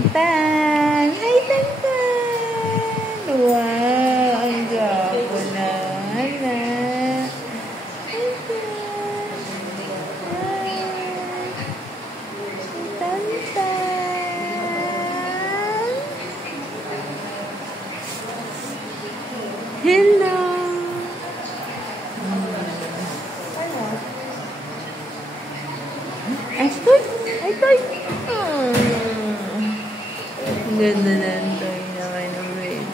Tantan! Hi, Tantan! Wow! Ang gwapo na. Anak. Tantan! Hello! Estoy! Estoy! Ang ganda na Antoy na kayo ng babe.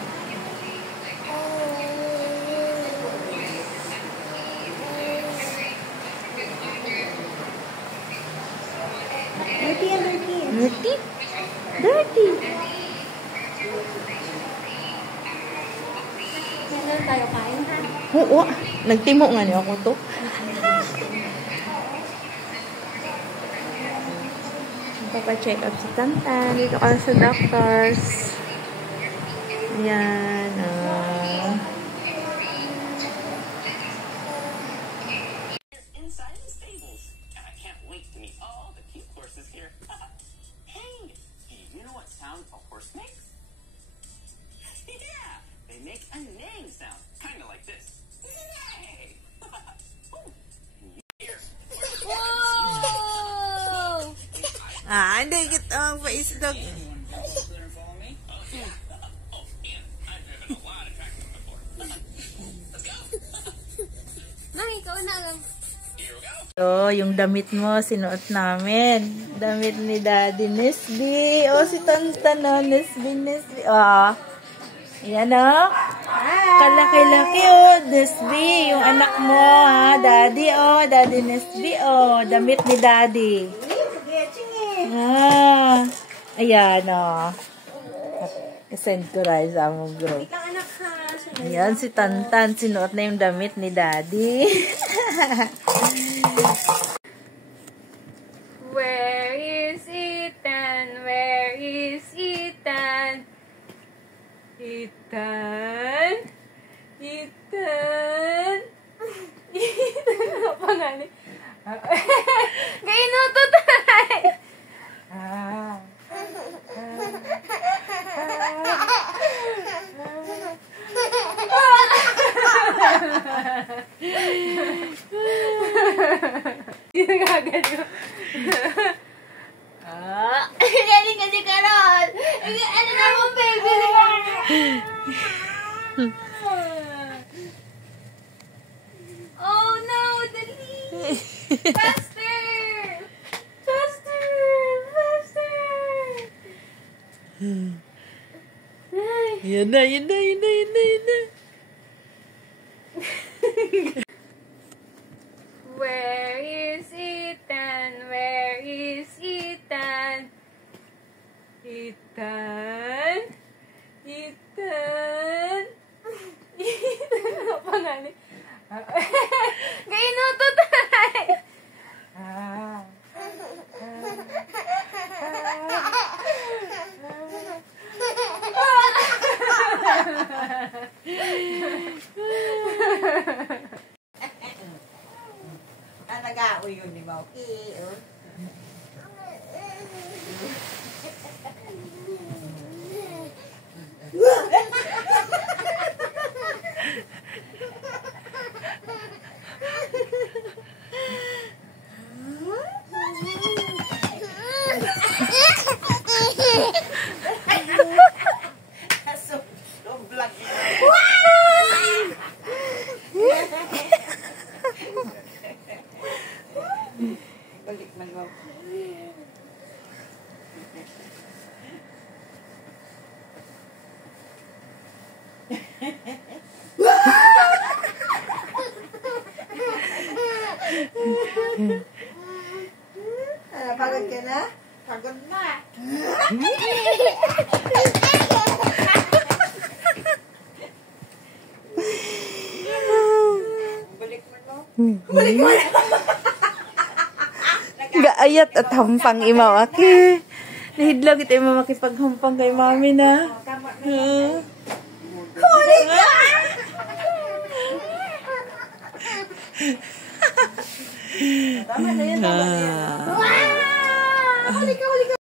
Dirty and dirty. Dirty? Dirty! Kailan tayo kain, ha? Oo, nagtimo nga niyo ako to. Papa-check up si Tantan. Dito ka sa doctors. Ayan. Inside the stables. And I can't wait to meet all the cute horses here. Hey, do you know what sound a horse makes? Yeah, they make a neighing sound, kind of like this. Hey. Hindi kita ang paisdog. Mami, ikaw na lang. So, yung damit mo, sinuot namin. Damit ni Daddy Nesby. Oh, si Tantan, oh. Nesby. Oh. Ayan, oh. Kalaki-laki, oh. Nesby. Yung anak mo, ha. Daddy, oh. Daddy Nesby, oh. Damit ni Daddy. Ayan, oh. Send ko rin sa among group. Ayan, si Tantan. Sinuot na yung damit ni Daddy. Where is Ethan? Where is Ethan? Ethan? Ethan? Ethan? Ano pangalan? Kainuto tayo! Ginagaganyo. Galing kasi karon. Ano na mo, baby? Oh no, dali! Faster! Faster! Faster! Yun na. Where is Ethan? Where is Ethan? Ethan? Ethan? Ethan? Ano pangalan? Kainuto tayo! Nag-aoy yun, di ba? Okay, oh. Balik man mo. Pagod ka na? Pagod na. Balik man mo. Balik man mo. Gaayat at hampang imaw aki. Nahidlaw kita yung makipaghampang kay mami na. Huli ka! Tama na yan, tama na yan. Huli ka, huli ka.